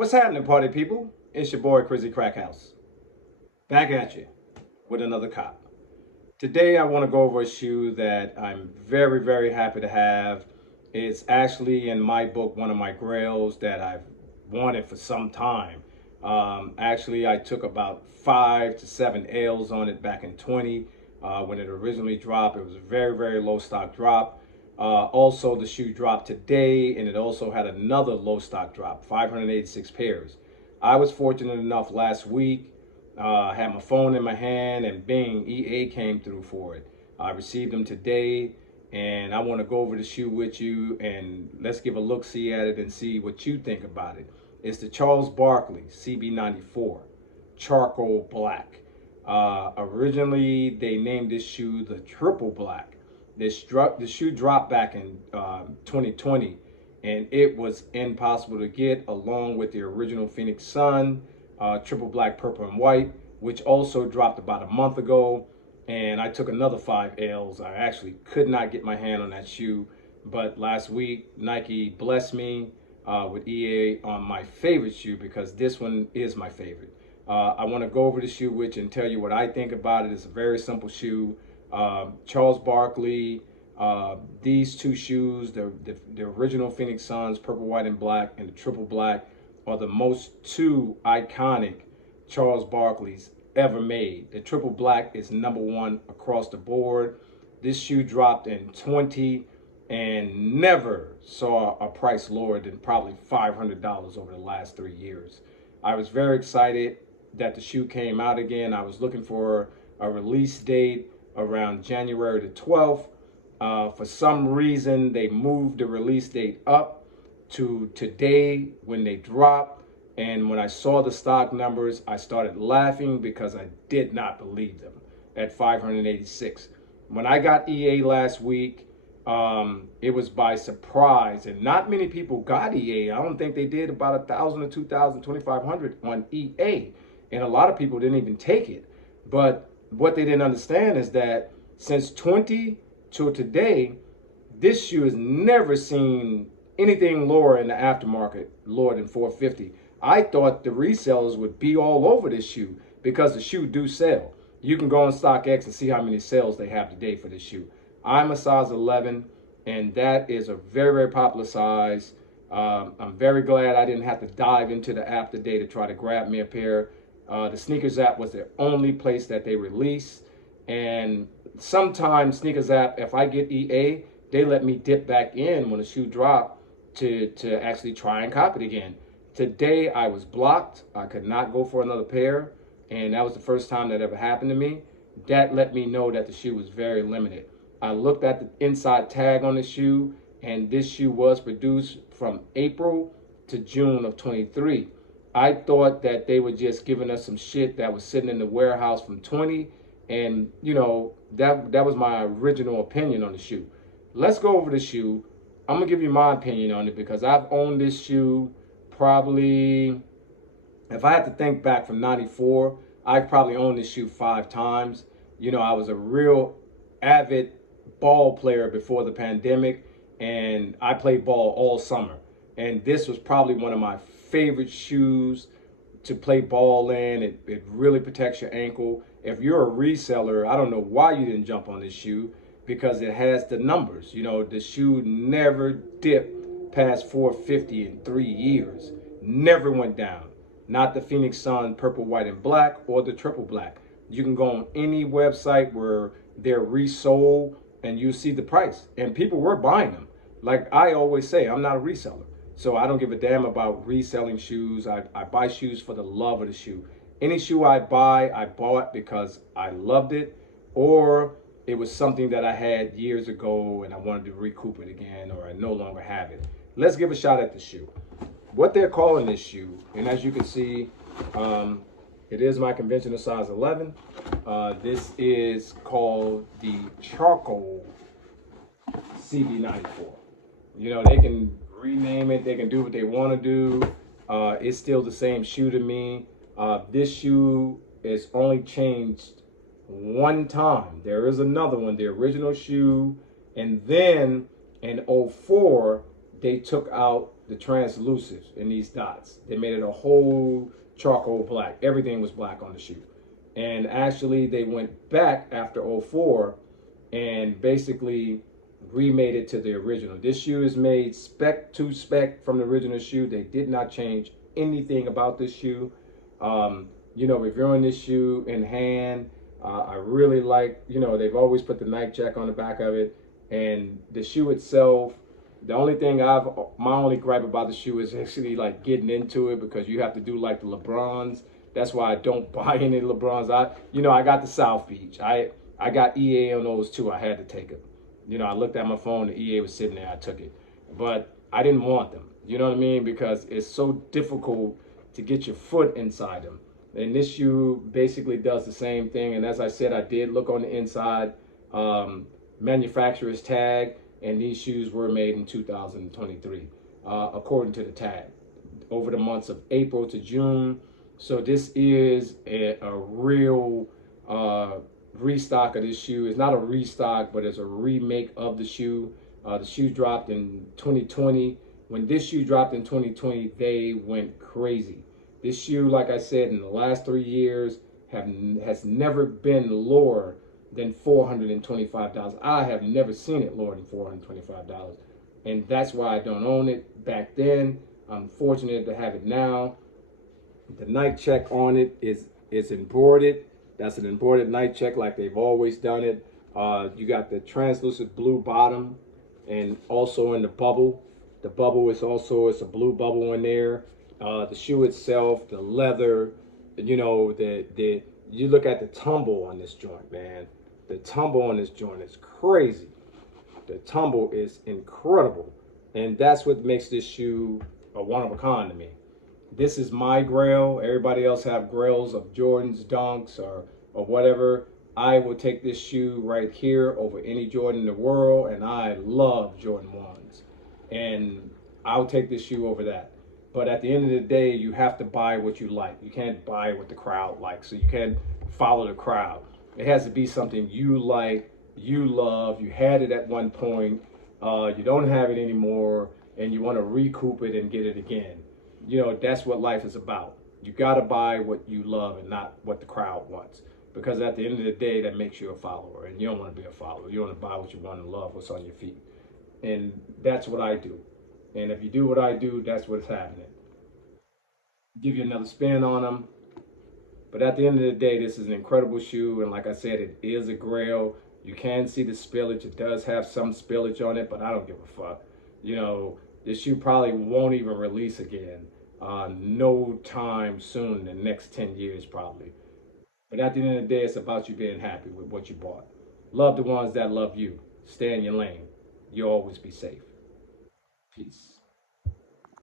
What's happening, party people? It's your boy, Crazy Crack House. Back at you with another cop. Today, I want to go over a shoe that I'm very, very happy to have. It's actually, in my book, one of my grails that I've wanted for some time. Actually, I took about 5 to 7 L's on it back in 20. When it originally dropped, it was a very, very low stock drop. Also, the shoe dropped today, and it also had another low stock drop, 586 pairs. I was fortunate enough last week, had my phone in my hand, and bing, EA came through for it. I received them today, and I want to go over the shoe with you, and let's give a look-see at it and see what you think about it. It's the Charles Barkley CB94, charcoal black. Originally, they named this shoe the Triple Black. The shoe dropped back in 2020, and it was impossible to get, along with the original Phoenix Sun, Triple Black, Purple, and White, which also dropped about a month ago. And I took another 5 L's. I actually could not get my hand on that shoe, but last week Nike blessed me with EA on my favorite shoe, because this one is my favorite. I want to go over the shoe with you and tell you what I think about it. It's a very simple shoe. Charles Barkley, these two shoes, the original Phoenix Suns, purple, white, and black, and the triple black, are the most two iconic Charles Barkleys ever made. The triple black is #1 across the board. This shoe dropped in 20 and never saw a price lower than probably $500 over the last 3 years. I was very excited that the shoe came out again. I was looking for a release date around January the 12th. For some reason, they moved the release date up to today when they dropped. And when I saw the stock numbers, I started laughing because I did not believe them at 586. When I got EA last week, it was by surprise, and not many people got EA. I don't think they did, about 1,000 or 2,000, 2,500 on EA. And a lot of people didn't even take it. But what they didn't understand is that since 20 to today, this shoe has never seen anything lower in the aftermarket, lower than 450. I thought the resellers would be all over this shoe because the shoe do sell. You can go on StockX and see how many sales they have today for this shoe. I'm a size 11, and that is a very, very popular size. I'm very glad I didn't have to dive into the app today to try to grab me a pair. The Sneakers app was the only place that they release. And sometimes Sneakers app, if I get EA, they let me dip back in when the shoe drop to actually try and cop it again. Today I was blocked. I could not go for another pair. And that was the first time that ever happened to me. That let me know that the shoe was very limited. I looked at the inside tag on the shoe, and this shoe was produced from April to June of 23. I thought that they were just giving us some shit that was sitting in the warehouse from 20. And, you know, that was my original opinion on the shoe. Let's go over the shoe. I'm going to give you my opinion on it because I've owned this shoe probably, if I had to think back from 94, I've probably owned this shoe 5 times. You know, I was a real avid ball player before the pandemic, and I played ball all summer. And this was probably one of my favorite shoes to play ball in. It really protects your ankle. If you're a reseller, I don't know why you didn't jump on this shoe, because it has the numbers. You know, the shoe never dipped past 450 in 3 years. Never went down. Not the Phoenix Sun purple, white, and black, or the triple black. You can go on any website where they're resold and you see the price. And people were buying them. Like I always say, I'm not a reseller. So I don't give a damn about reselling shoes. I buy shoes for the love of the shoe. Any shoe I buy, I bought because I loved it, or it was something that I had years ago and I wanted to recoup it again, or I no longer have it. Let's give a shot at the shoe. What they're calling this shoe, and as you can see, it is my conventional size 11. This is called the Charcoal CB94. You know, they can rename it, they can do what they want to do. It's still the same shoe to me. This shoe is only changed one time. There is another one, the original shoe, and then in '04 they took out the translucent in these dots. They made it a whole charcoal black. Everything was black on the shoe. And actually, they went back after '04 and basically remade it to the original. This shoe is made spec to spec from the original shoe. They did not change anything about this shoe. Reviewing this shoe in hand, I really like, they've always put the Nike check on the back of it. And the shoe itself, the only thing my only gripe about the shoe is actually like getting into it, because you have to do like the LeBrons. That's why I don't buy any LeBrons. I got the South Beach. I got EA on those too. I had to take them. I looked at my phone, the EA was sitting there, I took it. But I didn't want them. You know what I mean? Because it's so difficult to get your foot inside them. And this shoe basically does the same thing. And as I said, I did look on the inside, manufacturer's tag, and these shoes were made in 2023, according to the tag, over the months of April to June. So this is a real restock of this shoe. It's not a restock, but it's a remake of the shoe. The shoe dropped in 2020. When this shoe dropped in 2020, they went crazy. This shoe, like I said, in the last 3 years has never been lower than $425. I have never seen it lower than $425. And that's why I don't own it back then. I'm fortunate to have it now. The Nike check on it is embroidered. That's an embroidered Nike check like they've always done it. You got the translucent blue bottom, and also in the bubble. The bubble is also, it's a blue bubble in there. The shoe itself, the leather, you look at the tumble on this joint, man. The tumble on this joint is crazy. The tumble is incredible. And that's what makes this shoe a one of a kind to me. This is my grail. Everybody else have grails of Jordans, Dunks, or whatever. I will take this shoe right here over any Jordan in the world, and I love Jordan 1s. And I'll take this shoe over that. But at the end of the day, you have to buy what you like. You can't buy what the crowd likes. So you can't follow the crowd. It has to be something you like, you love, you had it at one point, you don't have it anymore, and you want to recoup it and get it again. That's what life is about. You got to buy what you love and not what the crowd wants. Because at the end of the day, that makes you a follower. And you don't want to be a follower. You want to buy what you want and love what's on your feet. And that's what I do. And if you do what I do, that's what's happening. Give you another spin on them. But at the end of the day, this is an incredible shoe. And like I said, it is a grail. You can see the spillage. It does have some spillage on it, but I don't give a fuck. This shoe probably won't even release again. No time soon, in the next 10 years probably. But at the end of the day, it's about you being happy with what you bought. Love the ones that love you. Stay in your lane. You'll always be safe. Peace.